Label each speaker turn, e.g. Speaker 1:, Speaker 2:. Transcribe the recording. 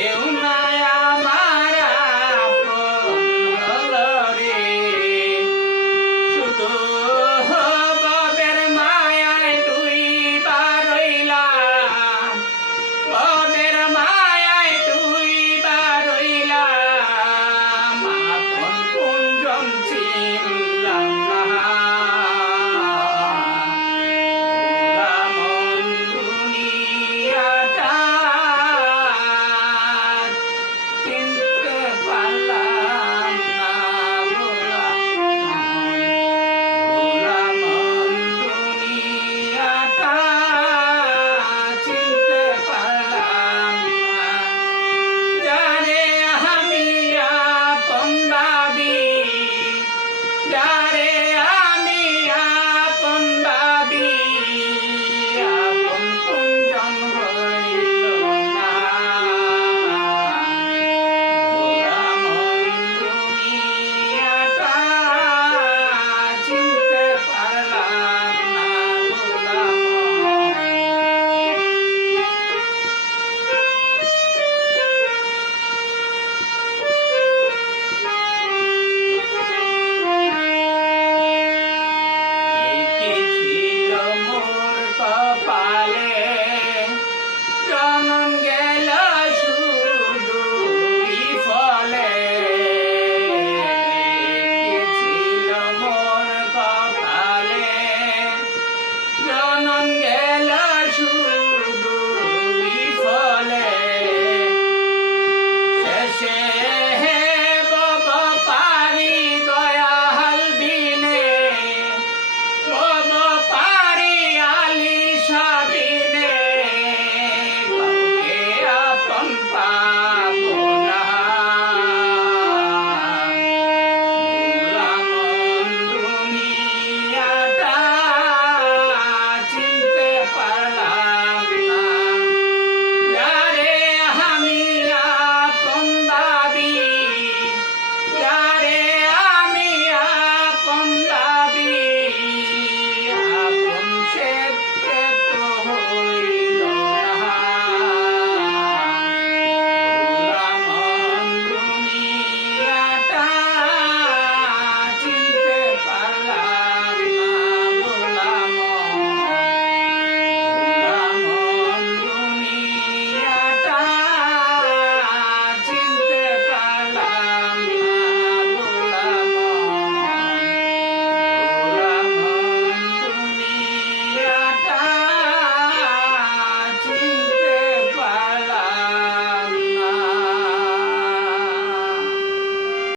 Speaker 1: কেউ